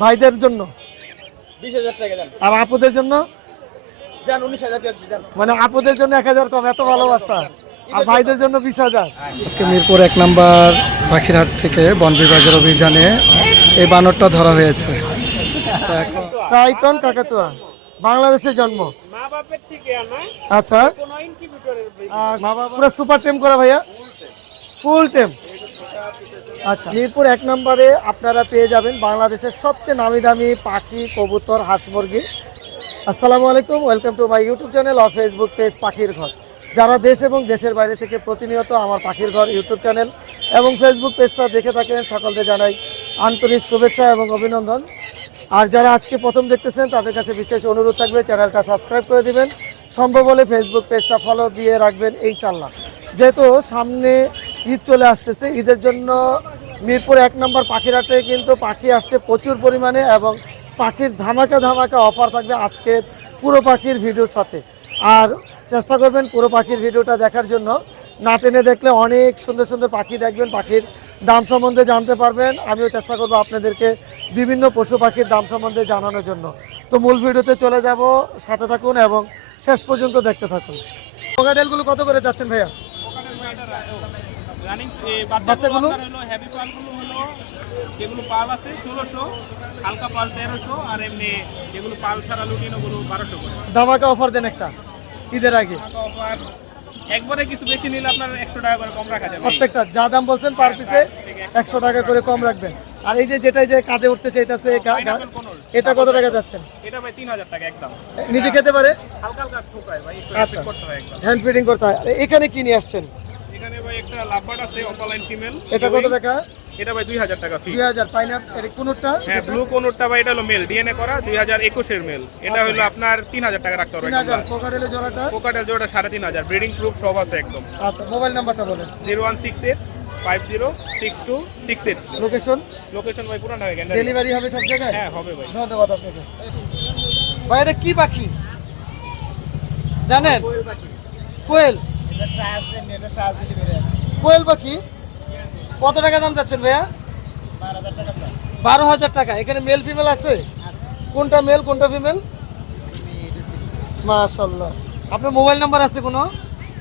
ভাইদের জন্য 20,000 টাকা দেন। আর আপুদের জন্য দেন 19,000 টাকা দেন। মানে আপুদের জন্য 1000 কম, এত ভালোবাসা। আর ভাইদের জন্য 20,000। আজকে মিরপুর 1 নম্বর পাখিরহাট থেকে বন বিভাগের অভিযানে এই বানরটা ধরা হয়েছে। ট্রাইটন কাকাতুয়া, বাংলাদেশে জন্ম। মা বাপের থেকে আনা আচ্ছা, কোন ইনকিউবেটরের আর মা বাবা পুরো সুপার টেম করা ভাইয়া, ফুল টেম। আচ্ছা, মিরপুর 1 নম্বরে আপনারা পেয়ে যাবেন বাংলাদেশের সবচেয়ে নামি দামি পাখি, কবুতর, হাঁস মুরগি। আসসালামু আলাইকুম, welcome to my YouTube channel আর ফেসবুক পেজ পাখির ঘর। যারা দেশ এবং দেশের বাইরে থেকে প্রতিনিয়ত আমার পাখির ঘর ইউটিউব চ্যানেল এবং ফেসবুক পেজটা দেখে থাকেন, সকলকে জানাই আন্তরিক শুভেচ্ছা এবং অভিনন্দন। আর যারা আজকে প্রথম দেখতেছেন তাদের কাছে বিশেষ অনুরোধ থাকবে চ্যানেলটা সাবস্ক্রাইব করে দিবেন, সম্ভব হলে ফেসবুক পেজটা ফলো দিয়ে রাখবেন ইনশাল্লাহ। যেহেতু সামনে ঈদ চলে আসতেছে, ঈদের জন্য মিরপুর 1 নম্বর পাখিরহাটে কিন্তু পাখি আসছে প্রচুর পরিমাণে এবং পাখির ধামাকা ধামাকা অফার থাকবে আজকে পুরো পাখির ভিডিওর সাথে। আর চেষ্টা করবেন পুরো পাখির ভিডিওটা দেখার জন্য, না টেনে দেখলে অনেক সুন্দর সুন্দর পাখি দেখবেন, পাখির দাম সম্বন্ধে জানতে পারবেন। আমিও চেষ্টা করব আপনাদেরকে বিভিন্ন পশু পাখির দাম সম্বন্ধে জানানোর জন্য। তো মূল ভিডিওতে চলে যাব, সাথে থাকুন এবং শেষ পর্যন্ত দেখতে থাকুন। কোকাটেলগুলো কত করে যাচ্ছেন ভাইয়া? রানিং বাচ্চাগুলো হলো হেভি পালগুলো হলো যেগুলো পাল আছে 1600, হালকা পাল 1300, আর এমনি যেগুলো পাল ছাড়া লুটিনোগুলো 1200 করে। ধামাকা অফার দেন একটা ঈদের আগে। অফার একবারে কিছু বেশি নিলে আপনার 100 টাকা করে কম রাখা যাবে। প্রত্যেকটা যা দাম বলছেন পার পিসে 100 টাকা করে কম রাখবেন। আর এই যে যেটা যে কাজে উঠতে চাইতেছে এটা কত টাকা যাচ্ছেন? এটা ভাই 3000 টাকা একদম। নিজে খেতে পারে? হালকা হালকা ঠোকায় ভাই, একটু আচ্ছা, করতে হয় একদম। হ্যান্ড ফিডিং করতে হয়। এখানে কি নিয়ে আসছেন? এখানে ভাই একটা লাভবার্ড আছে অপালাইন ফিমেল। এটা কত টাকা? এটা ভাই 2000 টাকা ফি। 2000। পাইনাপল এর কোনটা? হ্যাঁ, ব্লু কোনটা ভাই এটা হলো মেল, ডিএনএ করা 2021 এর মেল। এটা হলো আপনার 3000 টাকা রাখতে হবে। 3000। কোকাটেলের জোড়াটা? কোকাটেল জোড়া 3500, ব্রিডিং প্রুফ সব আছে একদম। আচ্ছা, মোবাইল নাম্বারটা বলেন। 0168506268। লোকেশন? লোকেশন ভাই পুরানা হয়ে গেছে। ডেলিভারি হবে সব জায়গায়? হ্যাঁ হবে ভাই। ধন্যবাদ আপনাকে ভাই। এটা কি পাখি জানেন? কোয়েল। কোয়েল পাখি কত টাকা দাম যাচ্ছেন ভাইয়া? 12,000 টাকা। এখানে মেল ফিমেল আছে? কোনটা মেল কোনটা ফিমেল? মাশাআল্লাহ। আপনার মোবাইল নাম্বার আছে কোনো?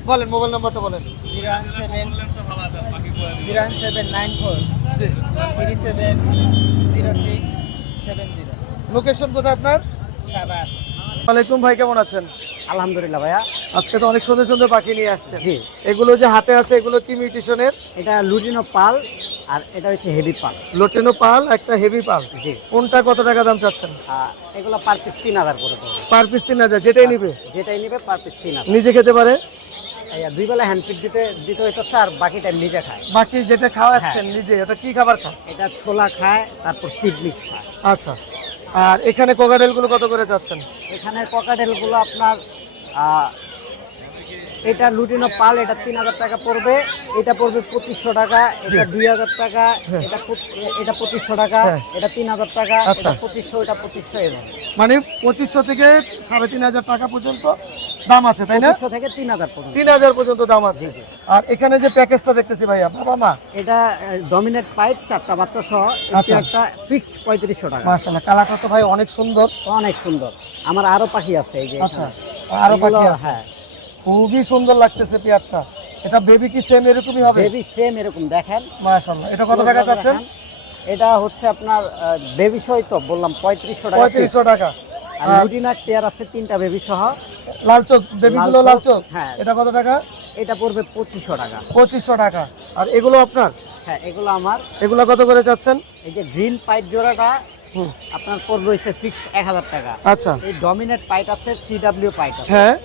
বলেন মোবাইল নাম্বারটা বলেন। 01793730670। লোকেশন কোথায় আপনার? সাভার। ওয়ালাইকুম ভাই, কেমন আছেন? আলহামদুলিল্লাহ ভাইয়া। আজকে তো অনেক সুন্দর সুন্দর পাখি নিয়ে আসছেন। জি। এগুলো যে হাতে আছে এগুলো কি মিউটেশনের? এটা লুটিনো পাল আর এটা হচ্ছে হেভি পাল। লোটেনো পাল, একটা হেভি পাল। জি। কোনটা কত টাকা দাম চাচ্ছেন? এগুলো পার পিস 3000 করে পড়বে। পার পিস 3000, যেটাই নিবে? যেটাই নিবে পার পিস 3000। নিজে খেতে পারে? দুই বেলা হ্যান্ড ফিড দিতে হইতেছে আর বাকি টাইম নিজে খায়। বাকি যেটা খাওয়াচ্ছেন নিজে, ওটা কি খাবার খায়? এটা ছোলা খায়, তারপর সিড মিক্স খায়। আচ্ছা, আর এখানে কোকাটেল গুলো কত করে যাচ্ছেন? এখানে ককাটেল গুলো আপনার এটা লুটিনো পাল, এটা 3000 টাকা পড়বে। এটা পড়বে 2500 টাকা, এটা 2000 টাকা, এটা 2500 টাকা, এটা 3000 টাকা, এটা 2500, এটা 2500 এরকম। মানে 2500 থেকে 3500 টাকা পর্যন্ত দাম আছে, তাই না? 2500 থেকে 3000 পর্যন্ত। 3000 পর্যন্ত দাম আছে। আর এখানে যে প্যাকেজটা দেখতেছি ভাইয়া, বাবা মা, এটা ডমিনেট পাইপ 4টা বাচ্চা সহ একটা ফিক্সড 3500 টাকা। মাশাআল্লাহ, কালারটা তো ভাই অনেক সুন্দর। অনেক সুন্দর। আমার আরো পাখি আছে এই যে। আচ্ছা, আরো পাখি আছে? হ্যাঁ, খুবই সুন্দর লাগতেছে পেয়ারটা। এটা বেবি কি সেম এরকমই হবে? বেবি সেম এরকম দেখেন। মাশাআল্লাহ। এটা কত টাকা চাচ্ছেন? এটা হচ্ছে আপনার বেবি সহ তো বললাম 3500 টাকা। 3500 টাকা। আর লুটিনার পেয়ার আছে 3টা বেবি সহ। লাল চোখ বেবিগুলো, লাল চোখ। হ্যাঁ। এটা কত টাকা? এটা পড়বে 2500 টাকা। 2500 টাকা। আর এগুলো আপনার? হ্যাঁ, এগুলো আমার। এগুলো কত করে চাচ্ছেন? এই যে গ্রিন পাইপ জোড়াটা আপনার পড়বে হচ্ছে ফিক্স 1000 টাকা। আচ্ছা। এই ডমিনেট পাইপ আছে, সিডব্লিউ পাইপ আছে। হ্যাঁ।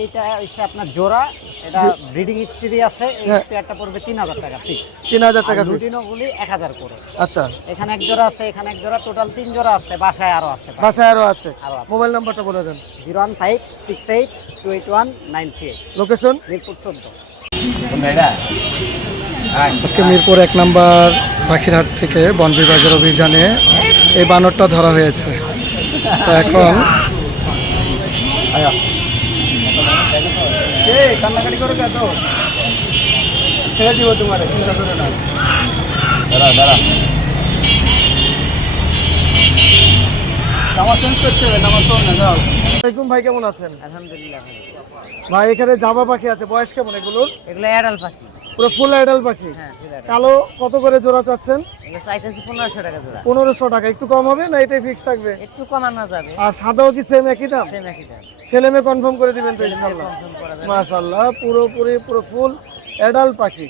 এইটা হচ্ছে আপনার জোড়া, এটা ব্রিডিং হিস্ট্রি আছে। এই পেয়ারটা পড়বে 3000 টাকা ফিক্স। 3000 টাকা ফিক্স। লুটিনো গুলি 1000 করে। আচ্ছা। এখানে এক জোড়া আছে, এখানে এক জোড়া, টোটাল 3 জোড়া আছে। বাসায় আরো আছে। বাসায় আরো আছে। আরো আছে। মোবাইল নাম্বারটা বলে দেন। 01568281938। লোকেশন? মিরপুর 14। আজকে মিরপুর 1 নম্বর পাখিরহাট থেকে বন বিভাগের অভিযানে এই বানরটা ধরা হয়েছে। তো এখন কান্নাকাটি করো কেন? ছেড়ে দিব তোমার, চিন্তা করে না। দাঁড়া দাঁড়া। জামা চেঞ্জ করতে হবে, নামাজ পড়ো না যাও। আসসালামাইকুম ভাই, কেমন আছেন? আলহামদুলিল্লাহ ভাই এখানে জাবা পাখি আছে, বয়স কেমন এগুলোর? এগুলো অ্যাডাল পাখি। পুরো ফুল অ্যাডাল্ট পাখি। হ্যাঁ কালো কত করে জোড়া চাচ্ছেন? এগুলো চাইতেছি 1500 টাকা জোড়া। 1500 টাকা। একটু কম হবে না এটাই ফিক্স থাকবে? একটু কমানো যাবে। আর সাদাও কি সেম একই দাম? সেম একই দাম। ছেলে মেয়ে কনফার্ম করে দিবেন তো ইনশাআল্লাহ? কনফার্ম করা যাবে। মাশাআল্লাহ, পুরো ফুল অ্যাডাল্ট পাখি।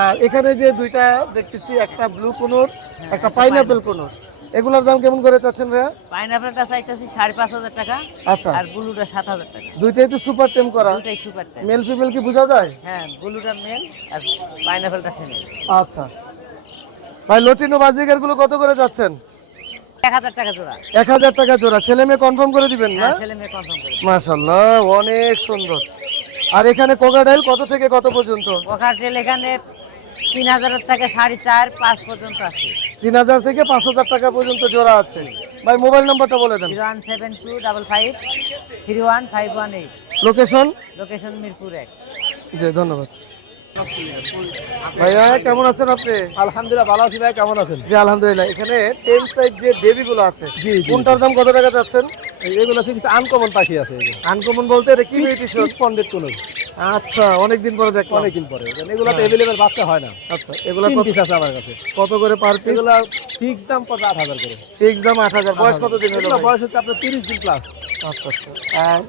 আর এখানে যে দুইটা দেখতেছি, একটা ব্লু কোনোর, একটা পাইনাপেল কোনোর, এগুলোর দাম কেমন করে চাচ্ছেন ভাইয়া? পাইনাপেলটা চাইতেছি 5500 টাকা। আচ্ছা, আর ব্লুটা 7000 টাকা। দুইটাই তো সুপার টেম করা। দুটাই সুপার টাইপ। মেল ফিমেল কি বোঝা যায়? হ্যাঁ, ব্লুটা মেল আর পাইনাপেলটা ফিমেল। আচ্ছা ভাই, লটিনো বাজিগার গুলো কত করে যাচ্ছেন? 1000 টাকা জোড়া। 1000 টাকা জোড়া। ছেলে মেয়ে কনফার্ম করে দিবেন না? হ্যাঁ, ছেলে মেয়ে কনফার্ম করে। মাশাআল্লাহ, অনেক সুন্দর। আর এখানে কোকাডাইল কত থেকে কত পর্যন্ত? ওখানে এখানে 3000 থেকে 4.5 5 পর্যন্ত আছে। 3000 থেকে 5000 টাকা পর্যন্ত জোড়া আছে। ভাই মোবাইল নাম্বারটা বলে দেন। 01725531518। লোকেশন? লোকেশন মিরপুর 1। জি, ধন্যবাদ। ভাইয়া কেমন আছেন আপনি? আলহামদুলিল্লাহ ভালো আছি ভাই, কেমন আছেন? জি আলহামদুলিল্লাহ। এখানে টেন সাইড যে বেবি গুলো আছে, জি, জি। কোনটার দাম কত টাকা যাচ্ছেন? এগুলো আছে কিছু আনকমন পাখি আছে। আনকমন বলতে এটা কি মিউটেশন? পন্ডিত কোন আচ্ছা, অনেকদিন পরে দেখলাম। অনেকদিন পরে, এগুলো তো অ্যাভেলেবেল বাচ্চা হয় না। আচ্ছা, এগুলা তিন কত পিস আছে আমার কাছে। কত করে পার পিস? এগুলো ফিক্স দাম পড়বে 8000 করে। ফিক্স দাম 8000। বয়স কত দিন হলো? এগুলো ভাই? বয়স হচ্ছে আপনার 30 দিন প্লাস। আচ্ছা আচ্ছা। আর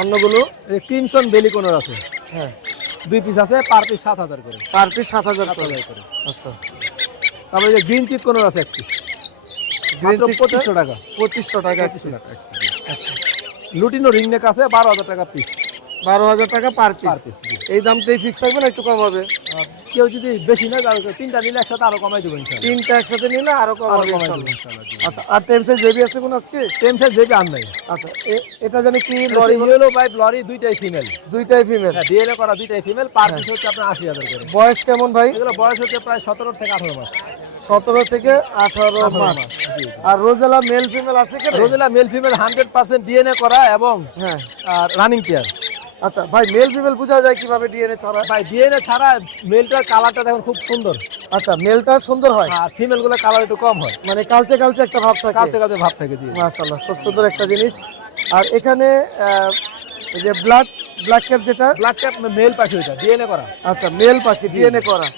অন্যগুলো? ক্রিমসন বেলি কোনর আছে, হ্যাঁ, 2 পিস আছে, পার পিস 7000 করে। পার পিস 7000 করে। 7000 করে। আচ্ছা, তারপরে যে গ্রিন চিপ কোনর আছে এক পিস, গ্রিন মাত্র চিক 2500 টাকা। 2500 টাকা। 2500 টাকা। লুটিনো রিং নেক আছে 12000 টাকা পিস। 12000 টাকা পার পার পিস। পিস। এই দামটাই ফিক্স থাকবে না একটু কম হবে? কেউ যদি বেশি না যাবে, তিনটা নিলে একসাথে আরো কমাই দেবো ইনশাআল্লাহ। তিনটা একসাথে নিলে আরো কম আরো হবে কমাই দেবো ইনশাআল্লাহ। ইনশাআল্লাহ। আচ্ছা, আর টেন সাইজ বেবি আছে কোন আজকে? টেমসের যেটা আন নাই। আচ্ছা, এটা জানি কি lory lory? Yellow pipe lory দুইটাই ফিমেল। দুইটাই ফিমেল। হ্যাঁ, ডিএনএ করা দুইটাই ফিমেল, পার পিস হচ্ছে আপনার 80000 করে। বয়স কেমন ভাই? এগুলো বয়স হচ্ছে প্রায় 17 থেকে 18 মাস। 17 থেকে 18 মাস। জি। আর রোজেলা মেল ফিমেল আছে কেন? রোজেলা মেল ফিমেল 100% ডিএনএ করা এবং হ্যাঁ। Running pair. আচ্ছা ভাই, মেল ফিমেল বোঝা যায় কিভাবে ডিএনএ ছাড়া? ভাই ডিএনএ ছাড়া মেলটার কালারটা দেখুন খুব সুন্দর, আচ্ছা, মেলটা সুন্দর হয়, আর ফিমেল গুলো কালার একটু কম হয়, মানে কালচে কালচে একটা ভাব থাকে। কালচে কালচে ভাব থাকে। জি, মাশাআল্লাহ, খুব সুন্দর একটা জিনিস। আর এখানে এই যে ব্ল্যাক ক্যাপ যেটা, ব্ল্যাক ক্যাপ মেল পাখি ওইটা ডিএনএ করা। আচ্ছা মেল পাখি ডিএনএ করা।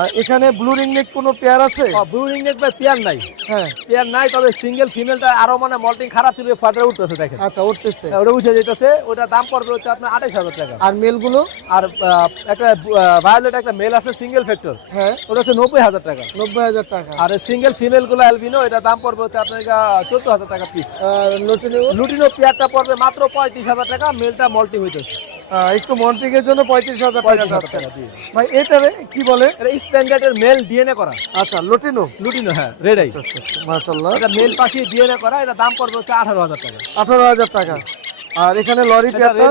আর এখানে ব্লু রিং নেক কোনো পেয়ার আছে? ব্লু রিং নেক ভাই পেয়ার নাই। হ্যাঁ, পেয়ার নাই, তবে সিঙ্গেল ফিমেলটা আরো মানে মল্টিং খারাপ ছিল, ফাদারে উঠতেছে দেখেন। আচ্ছা, উঠতেছে। ওটা উঠে যেতেছে, ওটা দাম পড়বে হচ্ছে আপনার 28000 টাকা। আর মেলগুলো? আর একটা ভায়োলেট একটা মেল আছে সিঙ্গেল ফ্যাক্টর, হ্যাঁ, ওটা হচ্ছে 90000 টাকা। 90000 টাকা। আর সিঙ্গেল ফিমেল গুলো অ্যালবিনো, এটা দাম পড়বে হচ্ছে আপনার 14000 টাকা পিস। আর লটিনো? লুটিনো পেয়ারটা পড়বে মাত্র 35000 টাকা, মেলটা মল্টি হইতেছে। একটু মন্টিং এর জন্য 35000 টাকা 35000 যাচ্ছে। টাকা দিয়ে। ভাই এটা কি বলে? এটা স্ট্যান্ডার্ডের মেল ডিএনএ করা। আচ্ছা, লটিনো। লুটিনো, হ্যাঁ, রেড আই। মাশাআল্লাহ, এটা মেল পাখি ডিএনএ করা, এটা দাম পড়বে হচ্ছে 18000 টাকা। 18000 টাকা। আর এখানে লরি পেয়ারটা?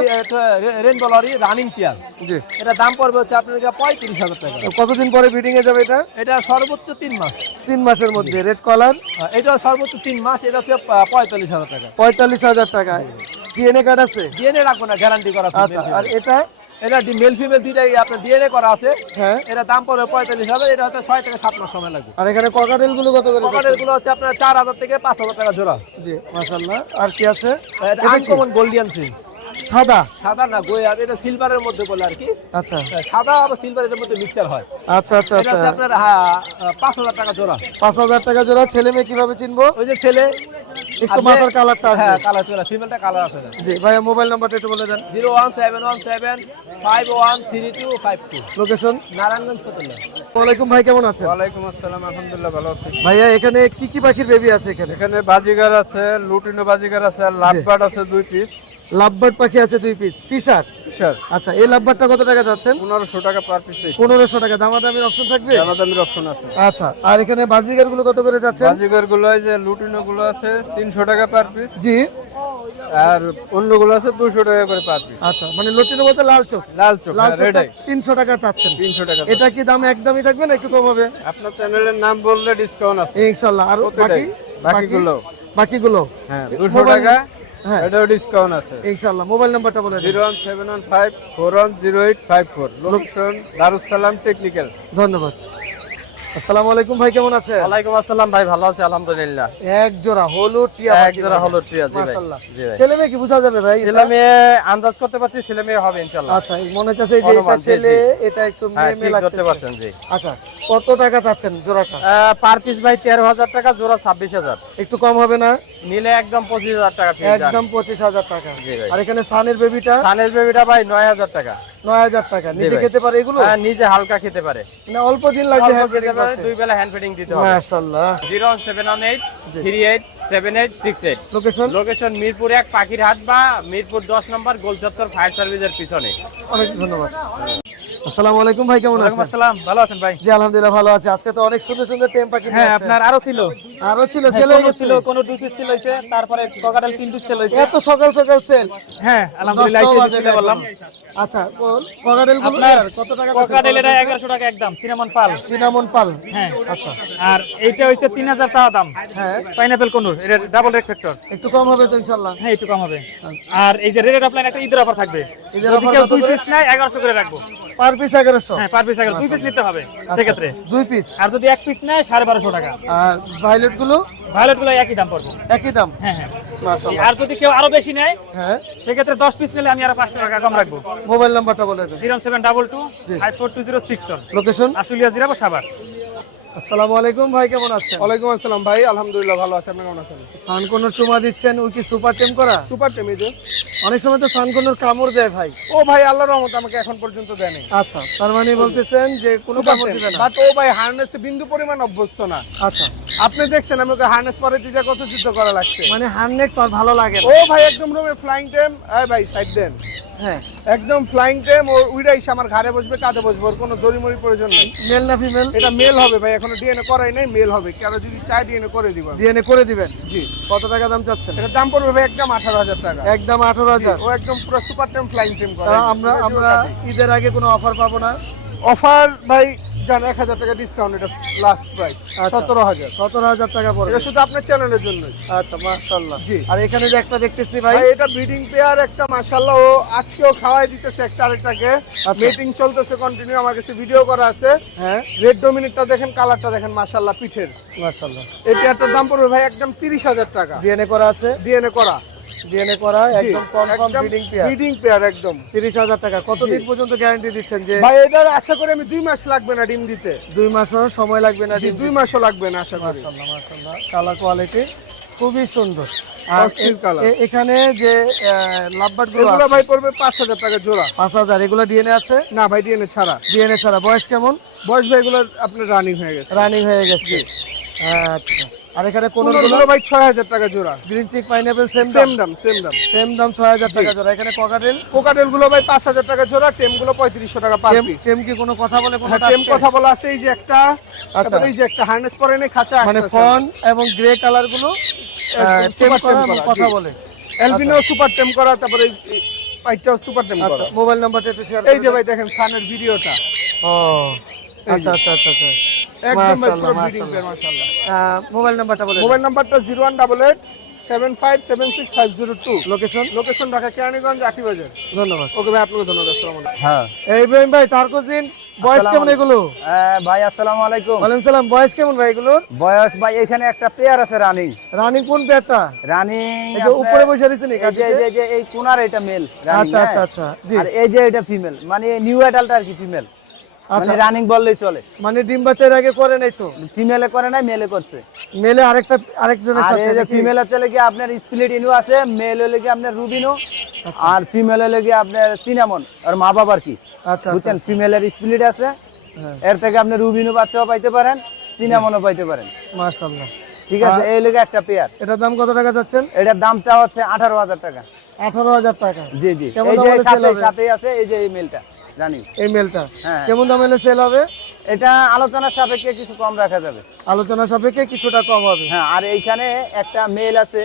রেনবো লরি রানিং পেয়ার, জি। এটা দাম পড়বে হচ্ছে আপনার 35000 টাকা। কতদিন পরে ব্রিডিং এ যাবে এটা? এটা সর্বোচ্চ 3 মাস। 3 মাসের মধ্যে। রেড কলার? এটা সর্বোচ্চ 3 মাস, এটা হচ্ছে 45000 টাকা। 45000 টাকা। ডিএনএ কার্ড আছে? ডিএনএ রাখবো না, গ্যারান্টি করা। আচ্ছা, আর এটা? এটা মেল ফিমেল দুইটাই আপনার ডিএনএ করা আছে। হ্যাঁ, এটা দাম পড়বে 45000, এটা হচ্ছে 6 থেকে 7 মাস সময় লাগবে। আর এখানে ককাটেল গুলো কত করে? পকেটের গুলো হচ্ছে আপনার 4000 থেকে 5000 টাকা জোড়া। জি, মাশাআল্লাহ। আর কি আছে? এটা আনকমন গোল্ডিয়ান ফিন্স, সাদা? সাদা না গোয়া, এটা সিলভারের মধ্যে বলে আর কি। আচ্ছা সাদা আবার সিলভারের মধ্যে মিক্সচার হয়। আচ্ছা আচ্ছা এটা আচ্ছা। হচ্ছে আপনার 5000 টাকা জোড়া। 5000 টাকা জোড়া। ছেলে মেয়ে কিভাবে চিনবো? ওই যে ছেলে একটু মাথার কালারটা আসবে। হ্যাঁ, কালার চোরা, ফিমেলটা কালার আছে। জি ভাইয়া, মোবাইল নাম্বারটা একটু বলে দেন। 01717513252, লোকেশন? নারায়ণগঞ্জ ফতুল্লা। ওয়ালাইকুম ভাই, কেমন আছেন? ওয়ালাইকুম আসসালাম, আলহামদুলিল্লাহ ভালো আছি। ভাইয়া এখানে কি কি পাখির বেবি আছে? এখানে এখানে বাজিগার আছে, লুটিনো বাজিগার আছে, আর লাভবার্ড আছে 2 পিস। লাভবার্ড পাখি আছে 2 পিস। ফিশার? স্যার আচ্ছা, এই লাভবার্ডটা কত টাকা যাচ্ছেন? 1500 টাকা পার পিস। 1500 টাকা। দামাদামির অপশন থাকবে? দামাদামির অপশন আছে। আচ্ছা, আর এখানে বাজিগার গুলো কত করে যাচ্ছেন? বাজিগার গুলো এই যে লুটিনো গুলো আছে 300 টাকা পার পিস, জি। আর অন্যগুলো আছে 200 টাকা করে পার পিস। আচ্ছা, মানে লটিনো বলতে লাল চোখ? লাল চোখ, লাল রেড চোখটা আই 300 টাকা চাচ্ছেন? 300 টাকা। এটা কি দাম একদমই থাকবে না একটু কম হবে? আপনার চ্যানেলের নাম বললে ডিসকাউন্ট আছে ইনশাআল্লাহ। আর প্রতিটাই। বাকিগুলো? বাকিগুলো হ্যাঁ 200 মোবাইল- টাকা, হ্যাঁ এটাও ডিসকাউন্ট আছে। ইনশাআল্লাহ। মোবাইল নাম্বারটা বলে দিন। 01715410854, লোকেশন দারুস সালাম টেকনিক্যাল। ধন্যবাদ। আসসালামু আলাইকুম ভাই, কেমন আছেন? ওয়ালাইকুম আসসালাম ভাই, ভালো আছি আলহামদুলিল্লাহ। এক জোড়া হলুদ টিয়া এক পাখি জোড়া ভাই। হলুদ টিয়া, জি ভাই। মাশাআল্লাহ। জি ভাই। ছেলে মেয়ে কি বোঝা যাবে ভাই? ছেলে মেয়ে আন্দাজ করতে পারছি, ছেলে মেয়ে হবে ইনশাআল্লাহ। আচ্ছা, মনে হচ্ছে যে এটা অনুমান, জি, ছেলে, জি। এটা একটু হ্যাঁ, মেয়ে মেয়ে ঠিক ধরতে লাগতেছে। পারছেন, জি। আচ্ছা, কত টাকা চাচ্ছেন জোড়াটা? পার পিস ভাই 13,000 টাকা, জোড়া 26,000। একটু কম হবে না? নিলে একদম 25,000 টাকা ঠিক আছে। একদম 25,000 টাকা। জি ভাই। আর এখানে সানের বেবিটা সানের বেবিটা ভাই 9,000 টাকা। 9,000 টাকা। জি নিজে ভাই। খেতে পারে এগুলো? হ্যাঁ, নিজে হালকা খেতে পারে। না অল্প দিন লাগবে অল্প হ্যান্ড খেতে ফিডিং পারে, করতে। 2 বেলা হ্যান্ড ফিডিং দিতে হবে। মাশাআল্লাহ। 078 387868। লোকেশন? লোকেশন মিরপুর 1 পাখির হাট বা মিরপুর 10 নম্বর গোলচত্বর ফায়ার সার্ভিসের পিছনে। অনেক ধন্যবাদ। আসসালামু আলাইকুম ভাই, কেমন আছেন? আসসালাম, ভালো আছেন ভাই? জি আলহামদুলিল্লাহ ভালো আছি। আজকে তো অনেক সুন্দর সুন্দর টেম পাখি নিয়ে হ্যাঁ, আসছেন। আপনার আরো ছিল। আরো ছিল, সেল হয়ে গেছে? ছিল, কোন 2 পিস ছিল হইছে, তারপরে ককাটেল 3 পিস ছিল হইছে। এত সকাল সকাল সেল? হ্যাঁ, আলহামদুলিল্লাহ 10টাও এই বাজে না বললাম। এখনো। আচ্ছা, কগাডেল গুলো আপনার কত টাকা? ককাটেল এটা 1100 টাকা একদম, সিনামন পাল। সিনামন পাল। হ্যাঁ, আচ্ছা, আর এইটা হইছে 3000 টাকা দাম। হ্যাঁ পাইনাপল কোন এটা ডাবল রেড ফ্যাক্টর। একটু কম হবে তো ইনশাআল্লাহ। হ্যাঁ, একটু কম হবে। আর এই যে রেড অফলাইন একটা ঈদের অফার থাকবে। ঈদের যদি offer কেউ কত 2 করে? পিস নেয় 1100 করে রাখবো। Per piece 1100? হ্যাঁ, পার পিস 2 পিস নিতে হবে সেক্ষেত্রে। দুই পিস। আর যদি 1 পিস নেয় 1250 টাকা। আর ভায়োলেট গুলো ভায়োলেট গুলো একই দাম পড়বে। একই দাম? হ্যাঁ হ্যাঁ। মাশাআল্লাহ। আর যদি কেউ আরো বেশি নেয় হ্যাঁ, সেক্ষেত্রে 10 পিস নিলে আমি আরো 500 টাকা কম রাখবো। মোবাইল নাম্বারটা বলে দেন। 0722 542061। লোকেশন? আশুলিয়া জিরাবো সাভার। আসসালামু আলাইকুম ভাই, কেমন আছেন? ওয়ালাইকুম আসসালাম ভাই, আলহামদুলিল্লাহ ভালো আছি। আপনি কেমন আছেন? সানকোনর চুমা দিচ্ছেন, ওই কি সুপার টেম করা? সুপার টেম এই যে। অনেক সময় তো সানকোনর কামড় দেয় ভাই। ও ভাই, আল্লাহর রহমতে আমাকে এখন পর্যন্ত দেয়নি। আচ্ছা, তার মানে বলতেছেন যে কোনো কামড় দিবে না? বাট ও ভাই হার্নেসে বিন্দু পরিমাণ অভ্যস্ত না। আচ্ছা, আপনি দেখছেন আমাকে হার্নেস পরে দিতে কত যুদ্ধ করা লাগছে। মানে হান্ড্রেড আর ভালো লাগে না। ও ভাই একদম রুমে ফ্লাইং টেম, এই ভাই সাইড দেন। হ্যাঁ, একদম ফ্লাইং টেম, ও উইরা এসে আমার ঘাড়ে বসবে, কাঁধে বসবে, ওর কোনো দড়িমড়ি প্রয়োজন নেই। মেল না ফিমেল? এটা মেল হবে ভাই, এখনো ডিএনএ করাই নাই, মেল হবে। কেন যদি চাই ডিএনএ করে দিব আমি। ডিএনএ করে দিবেন? জি। কত টাকা দাম চাচ্ছেন? এটা দাম পড়বে ভাই একদম 18,000 টাকা। একদম 18,000? ও একদম পুরো সুপার টেম ফ্লাইং টেম করে। আমরা ঈদের আগে কোনো অফার পাবো না? অফার ভাই জান 1,000 টাকা ডিসকাউন্ট, এটা লাস্ট প্রাইস আচ্ছা। 17,000। 17,000 টাকা পড়বে। এটা শুধু আপনার চ্যানেলের জন্য। আচ্ছা, মাশাআল্লাহ। জি। আর এখানে যে একটা দেখতেছি ভাই, ভাই এটা ব্রিডিং পেয়ার একটা, মাশাআল্লাহ ও আজকেও খাওয়াই দিতেছে একটা আরেকটাকে। মিটিং চলতেছে কন্টিনিউ, আমার কাছে ভিডিও করা আছে। হ্যাঁ রেড ডোমিনিকটা দেখেন, কালারটা দেখেন, মাশাআল্লাহ পিঠের। মাশাআল্লাহ। এই পেয়ারটার দাম পড়বে ভাই একদম 30,000 টাকা। ডিএনএ করা আছে? ডিএনএ করা, ডিএনএ করা, একদম confirm breeding pair. Breeding pair একদম 30,000 টাকা। কতদিন পর্যন্ত গ্যারান্টি দিচ্ছেন যে ভাই এটার আশা করি আমি 2 মাস লাগবে না ডিম দিতে। 2 মাসও সময় লাগবে না? 2 মাসও লাগবে না আশা করি। মাশাআল্লাহ মাশাআল্লাহ, কালার কোয়ালিটি খুবই সুন্দর। আর অস্থির colour। এখানে যে লাভবার্ড গুলো এগুলো ভাই পড়বে 5,000 টাকা জোড়া। 5,000, এগুলো ডিএনএ আছে? না ভাই ডিএনএ ছাড়া। ডিএনএ ছাড়া। বয়স কেমন? বয়স ভাই এগুলো আপনার রানিং হয়ে গেছে। রানিং হয়ে গেছে। আচ্ছা, আর এখানে কোন কোনগুলো ভাই 6,000 টাকা জোড়া। Green cheek pineapple same same দাম, সেম দাম। সেম দাম 6,000 টাকা জোড়া। এখানে ককাটেল কোকাটেল গুলো ভাই 5,000 টাকা জোড়া, টেম গুলো 3500 টাকা পার পিস। টেম কি কোনো কথা বলে? কোনো টেম কথা বলা আছে, এই যে একটা, আচ্ছা। তারপরে এই যে একটা হার্নেস পরে নেই, খাঁচা মানে আসছে। ফন এবং গ্রে কালার গুলো টেম সুপার টেম করা এবং করা, কথা জি। বলে। অ্যালবিনো সুপার টেম করা, তারপরে এই পাইটাও সুপার টেম আচ্ছা, করা। মোবাইল নাম্বারটা একটু শেয়ার এই যে ভাই দেখেন সানের ভিডিওটা, ও আচ্ছা আচ্ছা আচ্ছা আচ্ছা, একদম ভাই মাশাআল্লাহ, পুরো ব্রিডিং মাশাআল্লাহ। পেয়ার, মাশাআল্লাহ। মোবাইল নাম্বারটা বলে মোবাইল নাম্বারটা 01888 7576 লোকেশন? লোকেশন ঢাকা কেরানীগঞ্জ, আটিবাজার। ধন্যবাদ। ওকে ভাই, আপনাকে ধন্যবাদ। আসসালামু আলাইকুম। হ্যাঁ এই ইব্রাহিম ভাই, টার্কোজিন বয়স কেমন এগুলো? ভাই আসসালামু আলাইকুম। ওয়ালাইকুম সালাম। বয়স কেমন ভাই এগুলোর? বয়স ভাই এখানে একটা পেয়ার আছে রানিং। রানিং কোন পেয়ারটা? রানিং এই যে উপরে বসে রয়েছে নাকি? এই কোনার এটা মেল। আচ্ছা আচ্ছা আচ্ছা, জি। আর এই যে এটা ফিমেল, মানে নিউ অ্যাডাল্ট আর কি ফিমেল, আচ্ছা, মানে রানিং বললেই চলে। মানে ডিম বাচ্চার আগে করে নাই তো? ফিমেলে করে নাই, মেলে করছে। মেলে আরেকজনের আর সাথে এই যে নাকি? ফিমেল আছে লাগি আপনার স্প্লিট ইনু আছে, মেল হলে কি আপনার রুবিনো, আর ফিমেল হলে কি আপনার সিনামন। আর মা বাবার কি আচ্ছা বুঝছেন, ফিমেলের স্প্লিট আছে, হ্যাঁ, এর থেকে আপনি রুবিনো বাচ্চাও পাইতে পারেন, সিনামনও পাইতে পারেন। মাশাআল্লাহ। ঠিক আছে, এই লেগে একটা পেয়ার। এটার দাম কত টাকা যাচ্ছেন? এটার দামটা হচ্ছে 18,000 টাকা। 18,000 টাকা? জি জি, কেমন এই দাম যে হলে sell হবে? সাথেই আছে, এই যে এই মেলটা জানি। এই মেলটা হ্যাঁ। কেমন দাম হলে সেল হবে? এটা আলোচনার সাপেক্ষে কিছু কম রাখা যাবে। আলোচনা সাপেক্ষে কিছুটা কম হবে। হ্যাঁ, আর এইখানে একটা মেল আছে,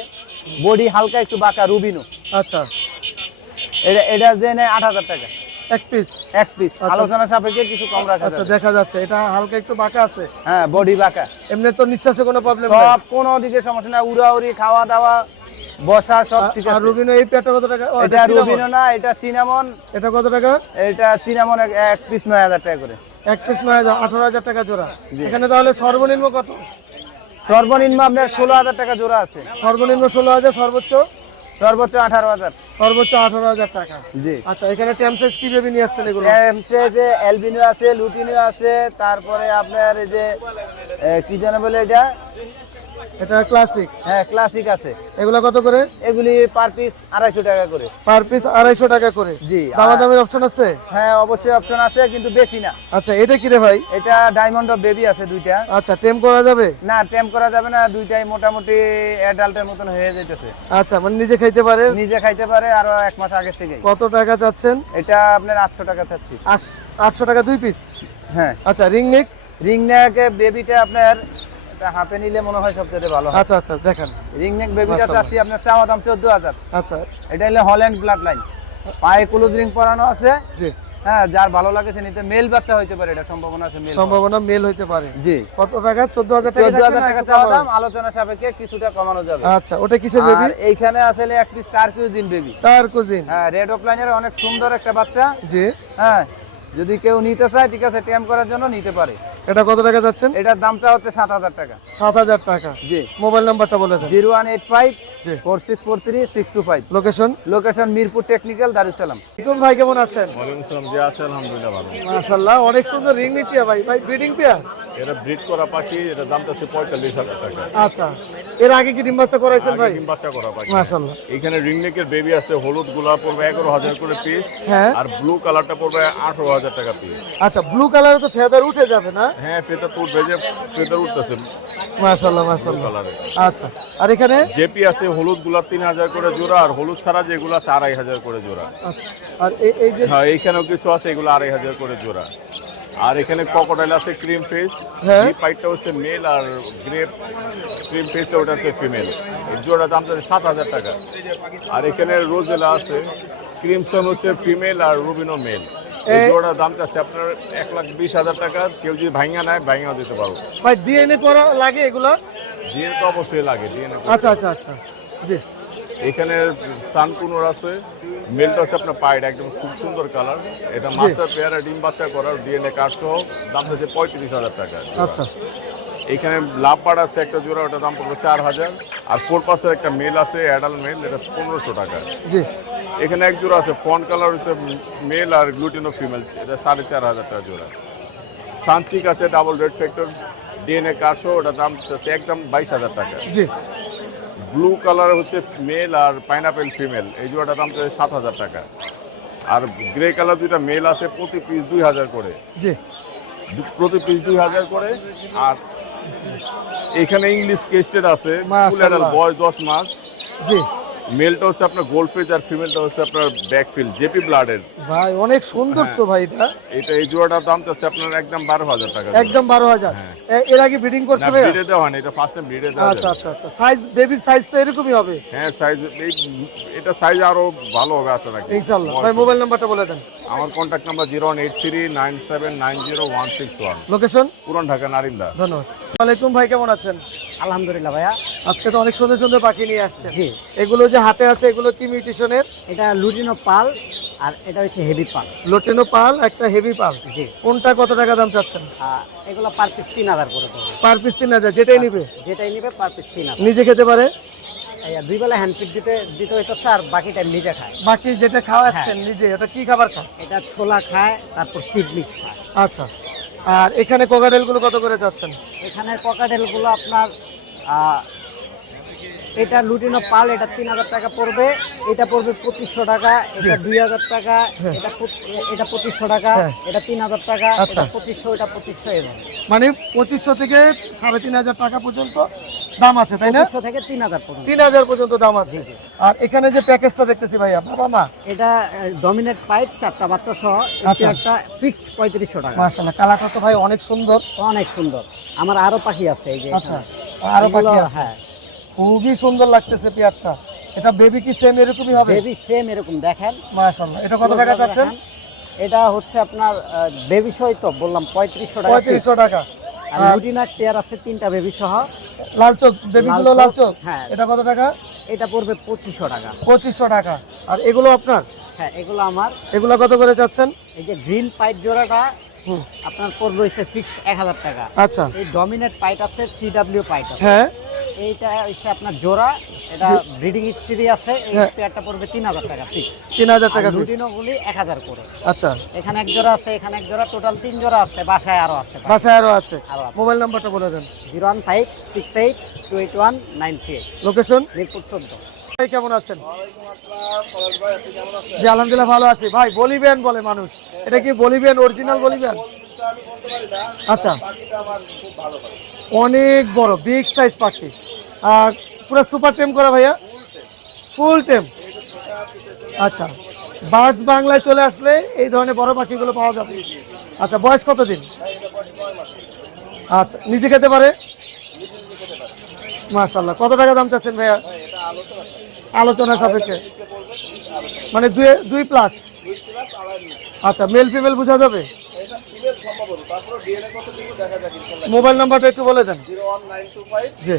বডি হালকা একটু বাঁকা, রুবিনো। আচ্ছা, এটা যে নেয় 8,000 টাকা এক পিস? এক পিস। আলোচনা সাপেক্ষে কিছু কম রাখা আচ্ছা, যাবে। দেখা যাচ্ছে এটা হালকা একটু বাঁকা আছে। হ্যাঁ, বডি বাঁকা, এমনি তো নিঃশ্বাসে কোনো প্রবলেম সব কোনো দিকে সমস্যা না, উড়াউড়ি, খাওয়া দাওয়া, বসা সব ঠিক আর আছে। রুবিনো এই পেয়ারটা কত টাকা? ও, এটা এটা রুবিনো না, এটা সিনামন। এটা কত টাকা? এটা সিনামন এক পিস 9,000 টাকা করে। এক পিস 9,000, 18,000 টাকা জোড়া। এখানে তাহলে সর্বনিম্ন কত? সর্বনিম্ন আপনার 16,000 টাকা জোড়া আছে, সর্বনিম্ন 16,000, সর্বোচ্চ সর্বোচ্চ 18,000। 18,000 টাকা। জি, আচ্ছা, এখানে টেমসেস কি বেবি নিয়ে আসছেন এগুলো? যে অ্যালবিনো আছে, লুটিনো আছে, তারপরে আপনার এই যে কি জানা বলে এটা, এটা ক্লাসিক। হ্যাঁ ক্লাসিক আছে। এগুলো কত করে? এগুলি পার পিস 250 টাকা করে। পার পিস 250 টাকা করে। জি, দামাদামির অপশন আছে? হ্যাঁ অবশ্যই অপশন আছে, কিন্তু বেশি না। আচ্ছা, এটা কি রে ভাই? এটা ডায়মন্ড অফ বেবি আছে দুইটা। আচ্ছা, টেম করা যাবে? না, টেম করা যাবে না, দুইটাই মোটামুটি অ্যাডাল্টের মতন হয়ে যাইতেছে। আচ্ছা, মানে নিজে খাইতে পারে? নিজে খাইতে পারে, আরো 1 মাস আগে থেকে। কত টাকা চাচ্ছেন? এটা আপনার 800 টাকা চাচ্ছি। 800 টাকা 2 পিস। হ্যাঁ। আচ্ছা, রিং নেক? রিং নেক বেবিটা আপনার এটা হাতে নিলে মনে হয় সবচেয়ে ভালো হয়। আচ্ছা আচ্ছা, দেখেন। রিং নেক বেবিটা মাশাআল্লাহ। চাচ্ছি আপনার চাওয়া দাম 14,000। আচ্ছা, এটা হলো হল্যান্ড ব্লাড লাইন, পায়ে ক্লোজ রিং পরানো আছে। জি। হ্যাঁ, যার ভালো লাগে সে নিতে। মেল বাচ্চা হইতে পারে, এটা সম্ভাবনা আছে মেল। সম্ভাবনা মেল হইতে পারে। জি। কত টাকা? 14,000 টাকা। 14,000 টাকা চাওয়া দাম, আলোচনা সাপেক্ষে কিছুটা কমানো যাবে। আচ্ছা, ওটা কিসের বেবি? আর এইখানে আসলে এক পিস টার্কিউজিন বেবি। তার কুজিন। হ্যাঁ, রেড অফ লাইনের অনেক সুন্দর একটা বাচ্চা। জি। হ্যাঁ, যদি কেউ নিতে চায় ঠিক আছে, টেম করার জন্য নিতে পারে। এটা কত টাকা যাচ্ছেন? এটার দামটা হচ্ছে 7,000 টাকা। 7,000 টাকা। জি। মোবাইল নাম্বারটা বলে দেন। 0185 জি। 4643 location? Location Mirpur technical, Darussalam. ইকুম ভাই কেমন আছেন? ওয়ালাইকুম আসসালাম, জি আছে আলহামদুলিল্লাহ ভালো। মাশাআল্লাহ, অনেক সুন্দর রিং নিটিয়া ভাই। ভাই ব্রিডিং পেয়ার? এটা ব্রিড করা পাখি, এটা দামটা হচ্ছে 45,000 টাকা। আচ্ছা, এর আগে কি ডিম বাচ্চা করাইছেন ভাই? আগে ডিম বাচ্চা করা পাখি। মাশাআল্লাহ। এখানে রিংনেকের বেবি আছে, হলুদ গুলা পড়বে 11,000 করে পিস। হ্যাঁ। আর ব্লু কালারটা পড়বে 18,000 টাকা পিস। আচ্ছা, ব্লু কালারে তো ফেদার উঠে যাবে না? হ্যাঁ, ফেদার তো উঠবে, যে ফেদার উঠতেছে মাশাআল্লাহ ব্লু মাশাআল্লাহ। কালারে। আচ্ছা, আর এখানে? জেপি আছে হলুদ গুলা 3,000 করে জোড়া, আর হলুদ ছাড়া যেগুলো আছে 2,500 করে জোড়া। আচ্ছা, আর এই যে হ্যাঁ, এইখানেও কিছু আছে, এগুলো 2,500 করে জোড়া। আর এখানে ক্রোকোডাইল আছে ক্রিম ফেস। হ্যাঁ। এই পাইটটা হচ্ছে মেল, আর গ্রেপ ক্রিম ফেসটা ওটা হচ্ছে ফিমেল। এই জোড়ার দাম হচ্ছে 7,000 টাকা। আর এখানে রোজেলা আছে, ক্রিমসন হচ্ছে ফিমেল আর রুবিনো মেল। এই জোড়ার দাম আছে আপনার 1,20,000 টাকা। কেউ যদি ভাঙা নেয় ভাঙাও দিতে পারো। ভাই ডিএনএ করা লাগে এগুলো? ডিএনএ তো অবশ্যই লাগে, ডিএনএ। আচ্ছা আচ্ছা আচ্ছা, জি। এখানে সানকুনোর আছে, মেলটা হচ্ছে আপনার পাইড, একদম খুব সুন্দর কালার। এটা মাস্টার পেয়ার, ডিম বাচ্চা করার, ডিএনএ কার্ড সহ। দাম হচ্ছে 35,000 টাকা। আচ্ছা। এখানে লাভবার্ড আছে একটা জোড়া, ওটার দাম পড়বে 4,000। আর 4 একটা মেল আছে, অ্যাডাল্ট মেল, এটা 1,500 টাকা। জি। এখানে এক জোড়া আছে ফন কালার হচ্ছে মেল আর গ্লুটিনো ফিমেল, এটা 4,500 টাকা জোড়া। সানচিক আছে double red factor, DNA card সহ, ওটার দাম হচ্ছে একদম 22,000 টাকা। জি। ব্লু কালার হচ্ছে মেল আর পাইনাপেল ফিমেল, এই জোড়াটার দাম হচ্ছে 7,000 টাকা। আর গ্রে কালার দুইটা মেল আছে, প্রতি পিস 2,000 করে। জি। প্রতি পিস 2,000 করে। আর এখানে ইংলিশ কেস্টেড আছে, মাশাআল্লাহ। বয়স 10 মাস। জি। মেলটা হচ্ছে আপনার গোল্ডফিশ, আর ফিমেলটা হচ্ছে আপনার ব্যাকফিল জেপি ব্লাডের। ভাই অনেক সুন্দর তো ভাই এটা। এটা এই জোড়াটার দাম হচ্ছে আপনার একদম 12,000 টাকা। একদম 12,000। এর আগে ব্রিডিং করছে না, ভাই? ব্রিডে দেওয়া না, এটা ফার্স্ট টাইম ব্রিডে দেওয়া। আচ্ছা আচ্ছা আচ্ছা, সাইজ বেবির সাইজ তো এরকমই হবে? হ্যাঁ, সাইজ এটা সাইজ আরো ভালো হবে আশা রাখি ইনশাআল্লাহ। ভাই মোবাইল নাম্বারটা বলে দেন। আমার কন্ট্যাক্ট নাম্বার 01839790161। লোকেশন? পুরান ঢাকা, নারিন্দা। ধন্যবাদ। ওয়ালাইকুম ভাই, কেমন আছেন? আলহামদুলিল্লাহ ভাইয়া। আজকে তো অনেক সুন্দর সুন্দর পাখি নিয়ে আসছেন। জি। এগুলো যে হাতে আছে এগুলো কি মিউটেশনের? এটা লুটিনো পাল, আর এটা হচ্ছে হেভি পাল। লোটেনো পাল, একটা হেভি পাল। জি। কোনটা কত টাকা দাম চাচ্ছেন? এগুলো পার পিস 3,000 করে পড়বে। পার পিস 3,000, যেটাই নিবে? যেটাই নিবে পার পিস 3,000। নিজে খেতে পারে? দুই বেলা হ্যান্ড ফিড দিতে হইতেছে, আর বাকিটা নিজে খায়। বাকি যেটা খাওয়াচ্ছেন নিজে, ওটা কি খাবার খায়? এটা ছোলা খায়, তারপর সিড মিক্স খায়। আচ্ছা। আর এখানে কোকাটেল গুলো কত করে চাচ্ছেন? এখানে ককাটেল গুলো আপনার এটা লুটিনো পাল, এটা 3,000 টাকা পড়বে। এটা পড়বে 2,500 টাকা। এটা 2,000 টাকা। এটা 2,500 টাকা। হ্যাঁ। এটা 3,000 টাকা। আচ্ছা। এটা 2,500, এটা 2,500 এরকম। মানে 2,500 থেকে 3,500 টাকা পর্যন্ত দাম আছে, তাই না? 2,500 থেকে 3,000 পর্যন্ত। 3,000 পর্যন্ত দাম আছে। আর এখানে যে প্যাকেজটা দেখতেছি ভাইয়া, বাবা মা, এটা ডমিনেট পাইপ 4টা বাচ্চা সহ, আচ্ছা। একটা ফিক্সড 3500 টাকা। মাশাআল্লাহ, কালারটা তো ভাই অনেক সুন্দর। অনেক সুন্দর। আমার আরো পাখি আছে এই যে আচ্ছা, এখানে। আরো পাখি এগুলো, আছে। হ্যাঁ, খুবই সুন্দর লাগতেছে পেয়ারটা। এটা বেবি কি সেম এরকমই হবে? বেবি সেম এরকম দেখেন। মাশাআল্লাহ। এটা কত টাকা চাচ্ছেন? এটা হচ্ছে আপনার বেবি সহ তো বললাম 3500 টাকা। 3500 টাকা। আর লুটিনার পেয়ার আছে 3টা বেবি সহ। লাল চোখ বেবিগুলো, লাল চোখ, হ্যাঁ। এটা কত টাকা? এটা পড়বে 2,500 টাকা। 2,500 টাকা। আর এগুলো আপনার? হ্যাঁ, এগুলো আমার। এগুলো কত করে চাচ্ছেন? এই যে গ্রিন পাইপ জোড়াটা আপনার পড়বে হচ্ছে ফিক্স 1000 টাকা। আচ্ছা এই ডমিনেট পাইট আছে, সিডব্লিউ পাইট আছে। হ্যাঁ এইটা হচ্ছে আপনার জোড়া, এটা ব্রিডিং হিস্ট্রি আছে। এই হ্যাঁ। পেয়ারটা পড়বে 3000 টাকা ফিক্স। 3000 টাকা piece। লুটিনো গুলি 1000 করে। আচ্ছা এখানে এক জোড়া আছে, এখানে এক জোড়া, টোটাল 3 জোড়া আছে। বাসায় আরো আছে। বাসায় আরো আছে। আরো আছে। মোবাইল নাম্বারটা বলে দেন। 01568281938, লোকেশন মিরপুর 14। ভাই কেমন আছেন? জি আলহামদুলিল্লাহ ভালো আছি ভাই। বলিবেন বলে মানুষ, এটা কি বলিবেন অরিজিনাল বলিবেন? আচ্ছা অনেক বড় বিগ সাইজ পাখি, আর পুরো সুপার টেম করা ভাইয়া, ফুল টেম। আচ্ছা বার্ডস বাংলায় চলে আসলে এই ধরনের বড় পাখিগুলো পাওয়া যাবে। আচ্ছা বয়স কতদিন? আচ্ছা নিজে খেতে পারে? মাশাআল্লাহ। কত টাকা দাম চাচ্ছেন ভাইয়া? আলোচনা সাপেক্ষে, মানে 2+। আচ্ছা মেল ফিমেল বোঝা যাবে? মোবাইল নাম্বারটা একটু বলে দেন। জি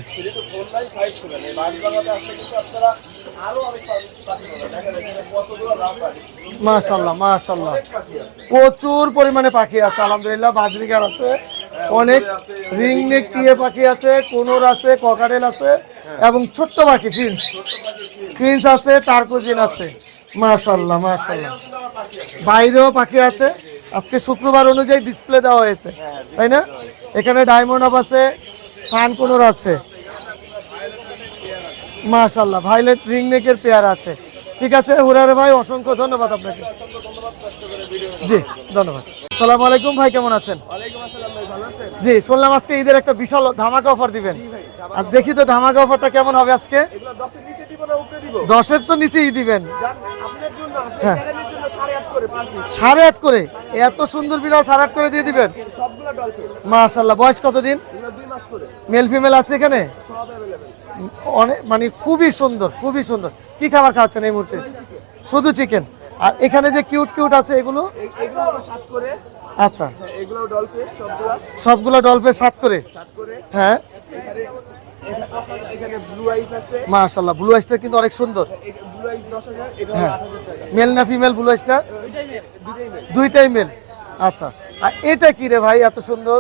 মাশাআল্লাহ মাশাআল্লাহ, প্রচুর পরিমাণে পাখি আছে আলহামদুলিল্লাহ। বাজরিগার আছে, অনেক রিং নেক টিয়ে পাখি আছে, কোনোর আছে, ককাটেল আছে, এবং ছোট্ট পাখি ফিন্স আছে, টার্কোজিন আছে। মাশাআল্লাহ মাশাআল্লাহ। বাইরেও পাখি আছে, আজকে শুক্রবার অনুযায়ী ডিসপ্লে দেওয়া হয়েছে তাই না? এখানে ডায়মন্ড আপ আছে, সান কোনোর আছে। মাশাআল্লাহ ভাইলেট রিং নেকের পেয়ার আছে। ঠিক আছে হুরারে ভাই, অসংখ্য ধন্যবাদ আপনাকে। জি ধন্যবাদ। আসসালামু আলাইকুম ভাই, কেমন আছেন? জি শুনলাম আজকে ঈদের একটা বিশাল ধামাকা অফার দিবেন, আর দেখি তো ধামাকা অফারটা কেমন হবে আজকে। 10-এর তো নিচেই দিবেন। হ্যাঁ 8.5 করে, এত সুন্দর বিড়াল 8.5 করে দিয়ে দিবেন? মাশাআল্লাহ। বয়স কতদিন? মেল ফিমেল আছে এখানে? অনেক মানে খুবই সুন্দর খুবই সুন্দর। কি খাবার খাওয়াচ্ছেন এই মুহূর্তে? শুধু চিকেন। আর এখানে যে কিউট কিউট আছে এগুলো? আচ্ছা সবগুলো ডলফিন 7 করে। হ্যাঁ মাশাআল্লাহ, ব্লু আইসটা কিন্তু অনেক সুন্দর। হ্যাঁ মেল না ফিমেল ব্লু আইসটা? দুইটাই মেল। আচ্ছা আর এটা কি রে ভাই এত সুন্দর?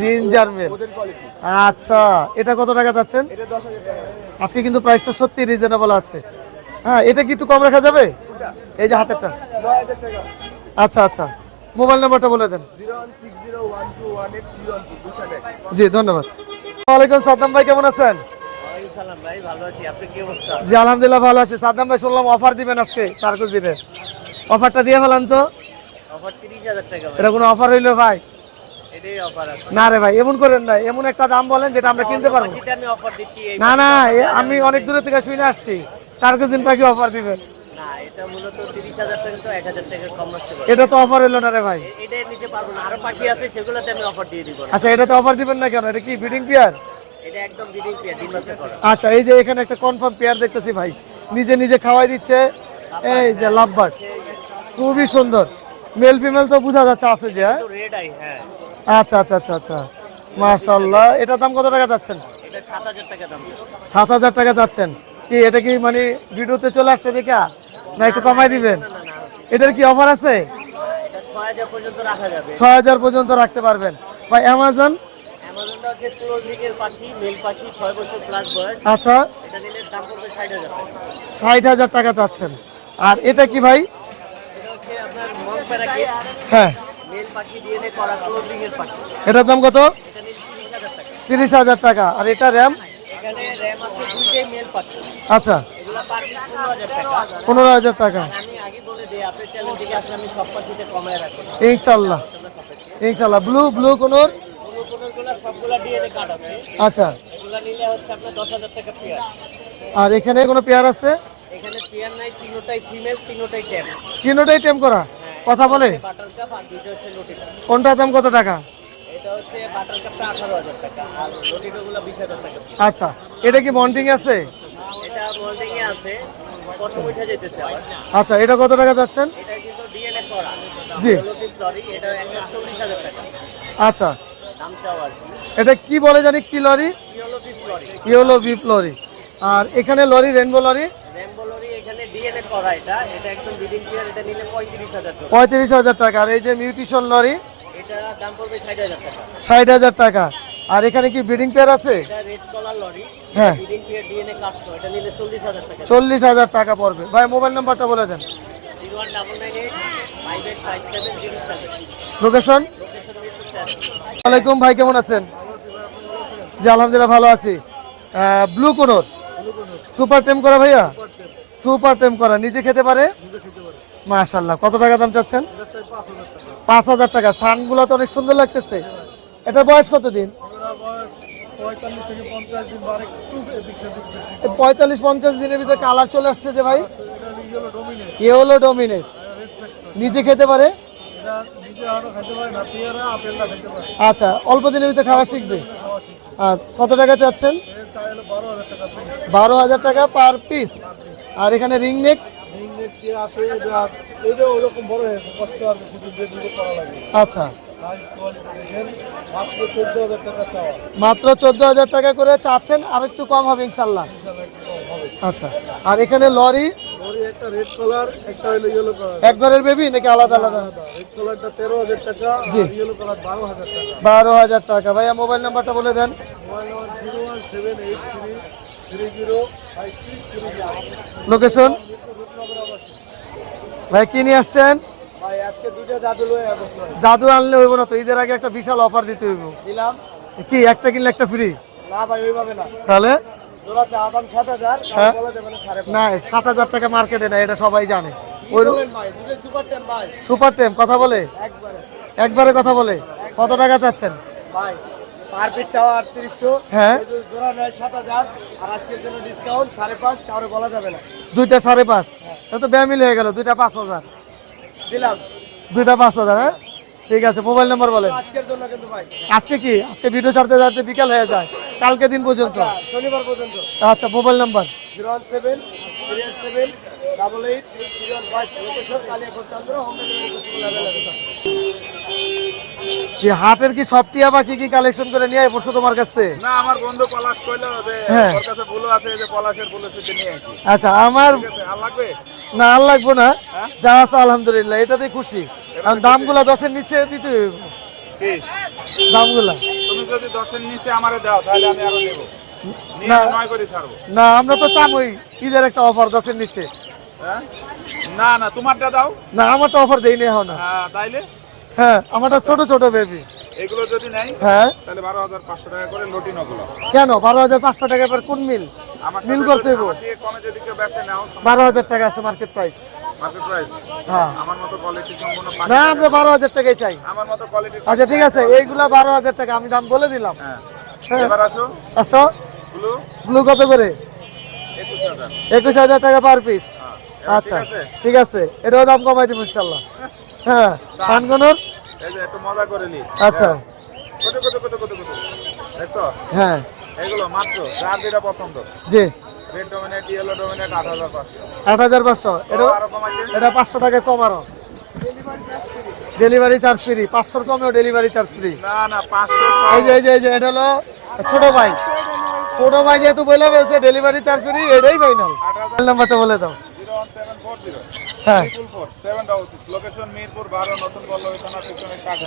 Ginger male. আচ্ছা এটা কত টাকা যাচ্ছেন? আজকে কিন্তু প্রাইসটা সত্যি রিজনেবল আছে। হ্যাঁ এটা কি একটু কম রাখা যাবে? এই যে হাতেরটা। আচ্ছা আচ্ছা মোবাইল নাম্বারটা বলে দেন। জি ধন্যবাদ। ওয়ালাইকুম সাদ্দাম ভাই, কেমন আছেন? জি আলহামদুলিল্লাহ ভালো আছি। সাদ্দাম ভাই শুনলাম অফার দিবেন আজকে টার্কোজিনের, অফারটা দিয়ে ফেলান তো। এটা কোনো অফার হইলো ভাই? না রে ভাই এমন করেন না, এমন একটা দাম বলেন যেটা আমরা কিনতে পারবো। না না আমি অনেক দূরে থেকে শুনে আসছি টার্কোজিন পাখি অফার দিবেন। এটা তো অফার হইলো না রে ভাই। আচ্ছা এটা তো অফার দিবেন না কেন? এটা কি ব্রিডিং পেয়ার? আচ্ছা এই যে এখানে একটা কনফার্ম পেয়ার দেখতেছি ভাই, নিজে নিজে খাওয়াই দিচ্ছে। এই যে লাভবার্ড খুবই সুন্দর, মেল ফিমেল তো বোঝা যাচ্ছে আছে যে। আচ্ছা আচ্ছা আচ্ছা আচ্ছা মাশাআল্লাহ। এটার দাম কত টাকা যাচ্ছেন? 7,000 টাকা যাচ্ছেন। কি এটা কি মানে ভিডিওতে চলে আসছে দেখা না একটু কমাই দিবেন? এটার কি অফার আছে? 6,000 পর্যন্ত রাখতে পারবেন ভাই। অ্যামাজন? আচ্ছা 60,000 টাকা চাচ্ছেন। আর এটা কি ভাই? হ্যাঁ এটার দাম কত? 30,000 টাকা। আর এটা র্যাম? আচ্ছা 15,000 টাকা। ইনশাল্লাহ ইনশাল্লাহ। ব্লু ব্লু কোনোর? আচ্ছা আর এখানে কোনো পেয়ার আছে? তিনটাই টেম করা। কথা বলে? কোনটার দাম কত টাকা? আচ্ছা এটা কি বন্ডিং আছে? আচ্ছা এটা কত টাকা যাচ্ছেন? জি আচ্ছা এটা কি বলে জানি, কি লরি? Yellow beep lorry. আর এখানে লরি রেনবো লরি? করা এটা একদম ব্রিডিং পেয়ার, এটা নিলে 35,000 টাকা। 35,000 টাকা। আর এই যে মিউটেশন লরি এটা দাম পড়বে 60,000 টাকা। 60,000 টাকা। আর এখানে কি ব্রিডিং পেয়ার আছে? এটা রেড কলার লরি, হ্যাঁ, ব্রিডিং পেয়ার ডিএনএ কাজ করা, এটা নিলে 40,000 টাকা। 40,000 টাকা পড়বে। ভাই মোবাইল নাম্বারটা বলে দেন। 01998 লোকেশন? ওয়ালাইকুম ভাই, কেমন আছেন? জি আলহামদুলিল্লাহ ভালো আছি। ব্লু কোনর সুপার টেম করা ভাইয়া? সুপার টেম করা, নিজে খেতে পারে? মাশাআল্লাহ। কত টাকা দাম চাচ্ছেন? 5,000 টাকা। সানগুলো তো অনেক সুন্দর লাগতেছে। এটা বয়স কতদিন? 45-50 দিনের ভিতরে কালার চলে আসছে যে ভাই। ইয়েলো ডমিনেট, নিজে খেতে পারে? আচ্ছা, অল্প দিনের ভিতরে খাওয়া শিখবে। আচ্ছা, কত টাকা চাচ্ছেন? 12,000 টাকা পার পিস। আর এখানে রিং নেক আচ্ছা, মাত্র 14,000 টাকা করে চাচ্ছেন, আর একটু কম হবে ইনশাল্লাহ। আচ্ছা, আর এখানে লরি একটা রেড কালার, একটা হলো ইয়েলো কালার। এক ঘরের বেবি নাকি আলাদা আলাদা? রেড কালারটা 13,000 টাকা, জি। আর ইয়েলো কালার 12,000 টাকা। 12,000 টাকা। ভাইয়া মোবাইল নাম্বারটা বলে দেন। 01783305330। লোকেশন? ভাই কি নিয়ে আসছেন? ভাই আজকে দুইটা জাদু লয়ে আসছে। জাদু আনলে হইব না তো, ঈদের আগে একটা বিশাল অফার দিতে হইব। দিলাম কি একটা কিনলে একটা ফ্রি? না ভাই, ওইভাবে না। তাহলে জোড়া চা দাম 7,000, হ্যাঁ? বলা যাবে না 5,500। না, 7,000 টাকা মার্কেটে না, এটা সবাই জানে। ওই বলেন ভাই, দুটো সুপার টেম ভাই, সুপার টেম কথা বলে, একবারে একবারে কথা বলে। কত টাকা চাচ্ছেন? ভাই পার পিস চাওয়া 3800। হ্যাঁ, এই যে জোড়া নেয় 7,000, আর আজকের জন্য ডিসকাউন্ট 5.5, কারো বলা যাবে না। দুইটা 5.5, এটা তো ব্যামিল হয়ে গেল। দুইটা 5,000, দিলাম দুইটা 5,000। হ্যাঁ ঠিক আছে, মোবাইল নাম্বার বলেন। আজকের জন্য কিন্তু ভাই, আজকে কি? আজকে ভিডিও ছাড়তে ছাড়তে বিকাল হয়ে যায়, কালকে দিন পর্যন্ত। শনিবার পর্যন্ত। আচ্ছা, মোবাইল নাম্বার? 01738883115। লোকেশন কালিয়াকৈর চন্দ্র, হোম ডেলিভারি কি হাটের কি সব টিয়া বাকি কি কালেকশন করে নিয়ে পড়ছো তোমার কাছে? না, আমার বন্ধু পলাশ কইলো যে হ্যাঁ। ওর কাছে বুলো আছে, যে পলাশের বুলো থেকে নিয়ে আসি। আচ্ছা, আমার ঠিক আছে, আর লাগবে? না আর লাগবো না, যা আছে আলহামদুলিল্লাহ, এটাতেই খুশি। কারণ দামগুলা 10-এর নিচে দিতে হইব। পিস দামগুলা তুমি যদি 10-এর নিচে আমারে দাও, তাহলে আমি আরো নেব। নিয়ে না। 9 করে ছাড়বো। না, আমরা তো চামই ঈদের একটা অফার 10-এর নিচে। হ্যাঁ? না না, তোমারটা দাও। না, আমারটা অফার দেই না এখন। হ্যাঁ, তাইলে হ্যাঁ, আমারটা ছোট ছোট বেবি। এগুলো যদি নাই, হ্যাঁ, তাহলে 12,500 টাকা করে লটিনগুলো। কেন 12,500 টাকা পর কোন মিল? আমার মিল সাথে করতে যদি হইব। আমার থেকে কমে যদি কেউ বেচে নাও, 12,000 টাকা আছে মার্কেট প্রাইস। Market price. হ্যাঁ, আমার মতো কোয়ালিটি সম্পূর্ণ না আমরা 12,000 টাকাই চাই। আমার মতো কোয়ালিটি। আচ্ছা ঠিক আছে, এইগুলা 12,000 টাকা আমি দাম বলে দিলাম। হ্যাঁ, হ্যাঁ। এবার আসো আচ্ছা, ব্লু ব্লু কত করে? 21,000। 21,000 টাকা পার পিস। এবার আচ্ছা ঠিক আছে? ঠিক আছে, এটাও দাম কমাই দিব ইনশাল্লাহ। হ্যাঁ, খানগনর। এই যে একটু মজা করে নি। আচ্ছা, কত কত কত কত কত দেখছো? হ্যাঁ এগুলো মাত্র যার যেটা পছন্দ। জি, রেড ডমিনেট, ইয়েলো ডমিনেট 8,500। 8,500। এটা আরো কমাইতে? এটা 500 টাকা কম আরো। ডেলিভারি চার্জ ফ্রি, 500-র কমেও ডেলিভারি চার্জ ফ্রি। না না, 500 এই যে এটা হলো ছোট ভাই। ছোট ভাই যেহেতু বলে ফেলছে ডেলিভারি চার্জ ফ্রি, এটাই ফাইনাল। মোবাইল নাম্বারটা বলে দাও। 01740 হ্যাঁ, 747 লোকেশন মিরপুর 12, নতুন পল্লবী থানা, পিছনে কাঠ।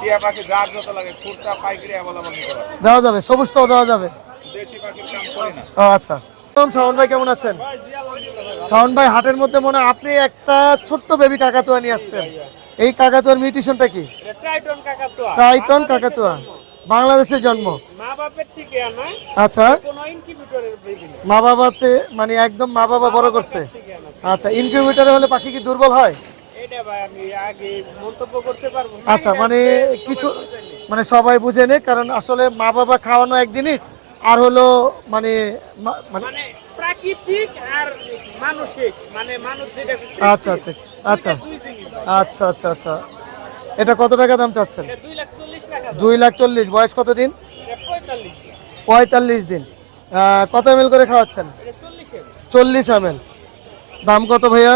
টিয়া পাখি যার যত লাগে, খুচরা পাইকারি অ্যাভেলেবল নিতে পারে। দেওয়া যাবে, সবুজটাও দেওয়া যাবে। দেশি পাখির কাম করি না। ও আচ্ছা। শাওন ভাই কেমন আছেন? শাওন ভাই, হাটের মধ্যে মনে হয় আপনি একটা ছোট্ট বেবি কাকাতুয়া নিয়ে আসছেন। এই কাকাতুয়ার মিউটেশনটা কি? ট্রাইটন কাকাতুয়া, টাইটন কাকাতুয়া, বাংলাদেশের জন্ম। মা বাপের থেকে আনা, আচ্ছা, কোনো ইনকিউবেটরের বেবি না, মা বাবাতে মানে একদম মা বাবা বড় করছে। থেকে আনা। আচ্ছা, ইনকিউবেটরে হলে পাখি কি দুর্বল হয়? এটা ভাই আমি আগে মন্তব্য করতে পারবো না। আচ্ছা, মানে কিছু মানে সবাই বুঝে নে, কারণ আসলে মা বাবা খাওয়ানো এক জিনিস, আর হলো মানে মানে মানে প্রাকৃতিক আর মানসিক, মানে মানুষ যেটা আচ্ছা আচ্ছা আচ্ছা দুই জিনিস। আচ্ছা আচ্ছা আচ্ছা। এটা কত টাকা দাম চাচ্ছেন? এটা 2,40,000 টাকা, 2,40,000। বয়স কতদিন? এটা 45, 45 দিন। কত ml করে খাওয়াচ্ছেন? এটা 40, 40 ml। দাম কত ভাইয়া?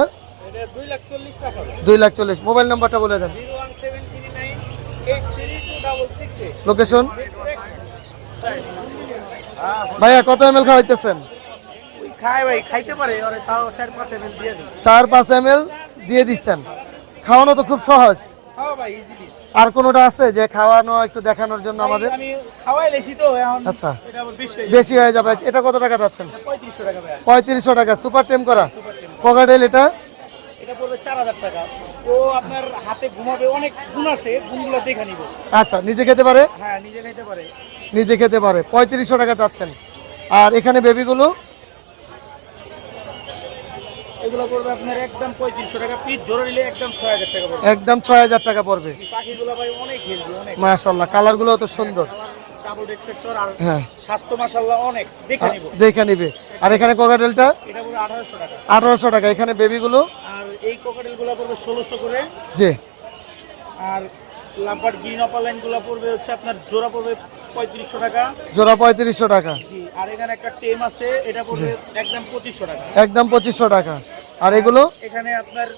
এটা 2,40,000 টাকা। 2,40,000। মোবাইল নাম্বারটা বলে দেন। 01739832668। লোকেশন? ভাইয়া কত ml খাওয়াইতেছেন? খায় ভাই, খাইতে পারে, ওরে তাও 4-5 ml দিয়ে দিই। 4-5 ml দিয়ে দিচ্ছেন। খাওয়ানো তো খুব সহজ। হ্যাঁ ভাই, ইজিলি। আর কোনোটা আছে যে খাওয়ানো একটু দেখানোর জন্য আমাদের? আমি খাওয়াই লেছি তো এখন। আচ্ছা, এটা আবার বেশি বেশি হয়ে যাবে। এটা কত টাকা যাচ্ছেন? 3500 টাকা ভাই। 3500 টাকা সুপার টেম করা কোকাটেল। এটা এটা পড়বে 4000 টাকা। ও আপনার হাতে ঘুমাবে, অনেক গুণ আছে, গুণগুলো দেখে নিব। আচ্ছা, নিজে খেতে পারে? হ্যাঁ, নিজে খাইতে পারে। নিজে খেতে পারে। 3500 টাকা চাচ্ছেন। আর এখানে বেবিগুলো এগুলো পড়বে আপনার একদম 3500 টাকা পিস, জোড়া নিলে একদম 6000 টাকা পড়বে। একদম 6000 টাকা পড়বে। এই পাখিগুলো ভাই অনেক হেলদি, অনেক মাশাআল্লাহ, কালারগুলো তো সুন্দর। ডাবল রেক্টেক্টর আর হ্যাঁ, স্বাস্থ্য মাশাআল্লাহ অনেক, দেখে নিব। দেখে নিবে। আর এখানে কোকাটেলটা এটা পড়বে 1800 টাকা। 1800 টাকা। এখানে বেবিগুলো আর এই কোকাটেলগুলো পড়বে 1600 করে। জি। আর লাম্বার গ্রিন অপালাইন গুলো পড়বে হচ্ছে আপনার জোড়া পড়বে 3500 টাকা। জোড়া 3500 টাকা। জি। আর এখানে একটা টেম আছে, এটা পড়বে একদম 2500 টাকা। একদম 2500 টাকা। আর এগুলো? এখানে আপনার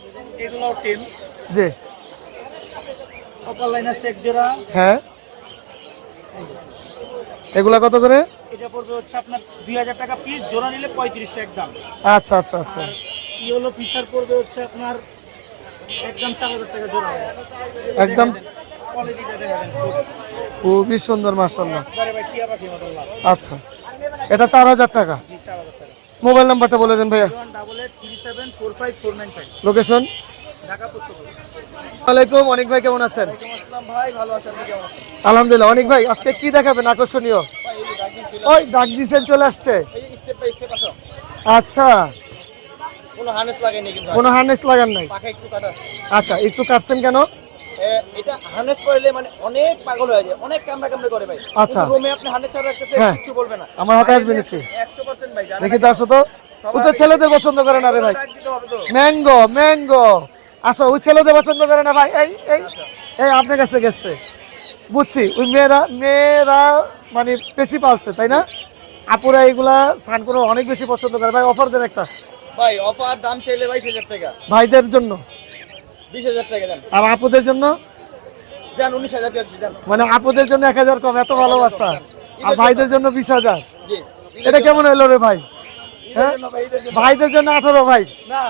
এগুলো টেম জি। অপালাইন আছে এক জোড়া। হ্যাঁ, এগুলা কত করে? এটা পড়বে হচ্ছে আপনার 2000 টাকা পিস, জোড়া নিলে 3500 একদম। আচ্ছা আচ্ছা আচ্ছা। আর ইয়েলো ফিশার পড়বে হচ্ছে আপনার একদম 4000 টাকা জোড়া। একদম কোয়ালিটিটা দেখেন, খুবই সুন্দর মাশাআল্লাহ। একবারে ভাই টিয়া পাখি মতো লাভ। আচ্ছা, এটা 4000 টাকা। জি, 4000 টাকা। মোবাইল নাম্বারটা বলে দেন ভাইয়া। 01837454495 লোকেশন? ঢাকা পুস্তক। ওয়ালাইকুম, অনেক ভাই কেমন আছেন? আসসালাম ভাই, ভালো আছেন? আপনি কেমন আছেন? আলহামদুলিল্লাহ। অনেক ভাই, আজকে কি দেখাবেন আকর্ষণীয়? ভাই এই যে ডাকি ছিল, ওই ডাক দিছেন চলে আসছে। এই যে স্টেপ বাই স্টেপ আছে, আচ্ছা, কোনো হার্নেস লাগাইনি কিন্তু। কোনো হার্নেস লাগান নাই? পাখা একটু কাটা। আচ্ছা, একটু কাটছেন কেন? এটা হার্নেস করলে মানে অনেক পাগল হয়ে যায়, অনেক কামড়া করে ভাই। আচ্ছা। রুমে আপনি হার্নেস ছাড়া রাখতেছে, হ্যাঁ। কিছু বলবে না। আমার হাতে আসবে নাকি? 100% ভাই, জানেন দেখি তো, আসো তো। ও তো ছেলেদের পছন্দ করে না রে ভাই। ডাক দিতে হবে তো। ম্যাঙ্গো ম্যাঙ্গো, আসো। ওই ছেলেদের পছন্দ করে না ভাই। এই এই এই আপনার কাছে গেছে, বুঝছি। ওই মেয়েরা মানে বেশি পালছে, তাই না? আপুরা এইগুলা স্নান করে অনেক বেশি পছন্দ করে ভাই। অফার দেন একটা ভাই, অফার দাম চাইলে 22000 টাকা, ভাইদের জন্য। 20000 টাকা দেন। আর আপুদের জন্য জান 19000 টাকা দেন। মানে আপুদের জন্য 1000 কম, এত ভালোবাসা। আর ভাইদের জন্য 20000। জি। এটা কেমন হলো রে ভাই? হ্যাঁ, ঈদের জন্য ভাই, ঈদের জন্য। ভাইদের জন্য 18 ভাই। না,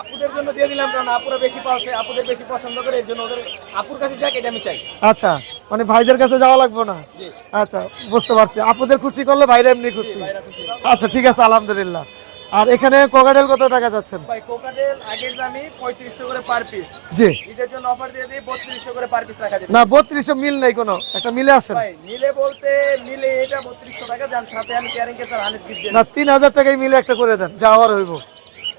আপুদের জন্য দিয়ে দিলাম, কারণ আপুরা বেশি পালছে, আপুদের বেশি পছন্দ করে, এর জন্য ওদের আপুর কাছে যাক, এটা আমি চাই। আচ্ছা, মানে ভাইদের কাছে যাওয়া লাগবে না। জি। আচ্ছা, বুঝতে পারছি। আপুদের খুশি করলে ভাইরা এমনি খুশি। ভাইরা খুশি। আচ্ছা, ঠিক আছে, আলহামদুলিল্লাহ। আর এখানে কোকাটেল কত টাকা যাচ্ছেন? ভাই কোকাটেল আগের দামই 3500 করে পার পিস। জি। ঈদের জন্য অফার দিয়ে দিই 3200 করে পার পিস রাখা যাবে। না, 3200 মিল নেই কোনো, একটা মিলে আসেন। ভাই মিলে বলতে মিলে এটা 3200 টাকা, যান সাথে আমি ক্যারিং কে স্যার হানিফ গিফট দিয়ে না, 3000 টাকায় মিলে একটা করে দেন, যাওয়ার হইব।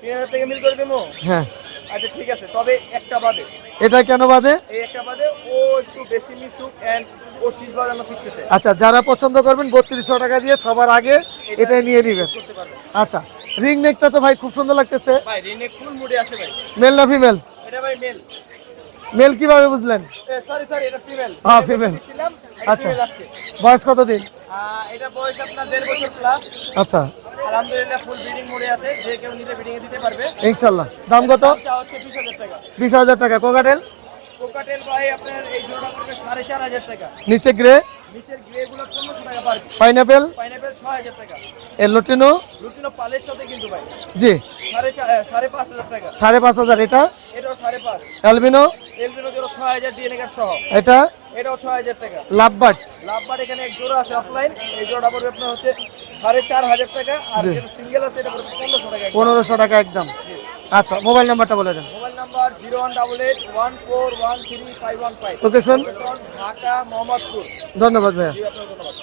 3000 টাকা মিল করে দেবো। হ্যাঁ। আচ্ছা ঠিক আছে, তবে একটা বাদে, এটা কেন বাদে? এই একটা বাদে ও একটু বেশি মিশুক এন্ড ও শীষ বাজানো শিখতেছে, আচ্ছা, যারা পছন্দ করবেন 3200 টাকা দিয়ে সবার আগে এটাই নিয়ে নেবেন। করতে পারবে। আচ্ছা, রিং নেকটা তো ভাই খুব সুন্দর লাগতেছে। ভাই রিনেক ফুল মুডে আছে ভাই। মেল না ফিমেল? এটা ভাই মেল। মেল কিভাবে বুঝলেন? সরি এটা ফিমেল। হ্যাঁ, ফিমেল। আচ্ছা। আচ্ছা। বয়স কতদিন? এটা বয়স আপনার 1.5 বছর প্লাস। আচ্ছা, আলহামদুলিল্লাহ ফুল ব্রিডিং মোডে আছে, যে কেউ নিলে ব্রিডিং এ দিতে পারবে। ইনশাল্লাহ। দাম কত? দামটা হচ্ছে 20000 টাকা। 20000 টাকা। কোকাটেল কোকাটেল ভাই আপনার এই জোড়া পড়বে 4500 টাকা। নিচে গ্রে, নিচের গ্রে গুলো 1500 টাকা পার পিস। পাইনাপেল, পাইনাপেল 6000 টাকা। এলোটিনো। লুটিনো পালের সাথে কিন্তু ভাই জি, 5500 টাকা। 5500। এটা এটাও 5.5। অ্যালবিনো, এলবিনো জোড়া 6000 ডিএনএ সহ, এটা এটাও 6000 টাকা। লাভবার্ড। লাভবার এখানে এক জোড়া আছে অফলাইন, এই জোড়া পড়বে আপনার হচ্ছে 4500 টাকা। আর জি। যেটা সিঙ্গেল আছে এটা পড়বে 1500 টাকা। 1500 টাকা একদম। আচ্ছা, মোবাইল নাম্বারটা বলে দেন। Mobile number 01881413515। লোকেশন? ঢাকা মোহাম্মদপুর। ধন্যবাদ ভাইয়া। জি, আপনাকে ধন্যবাদ।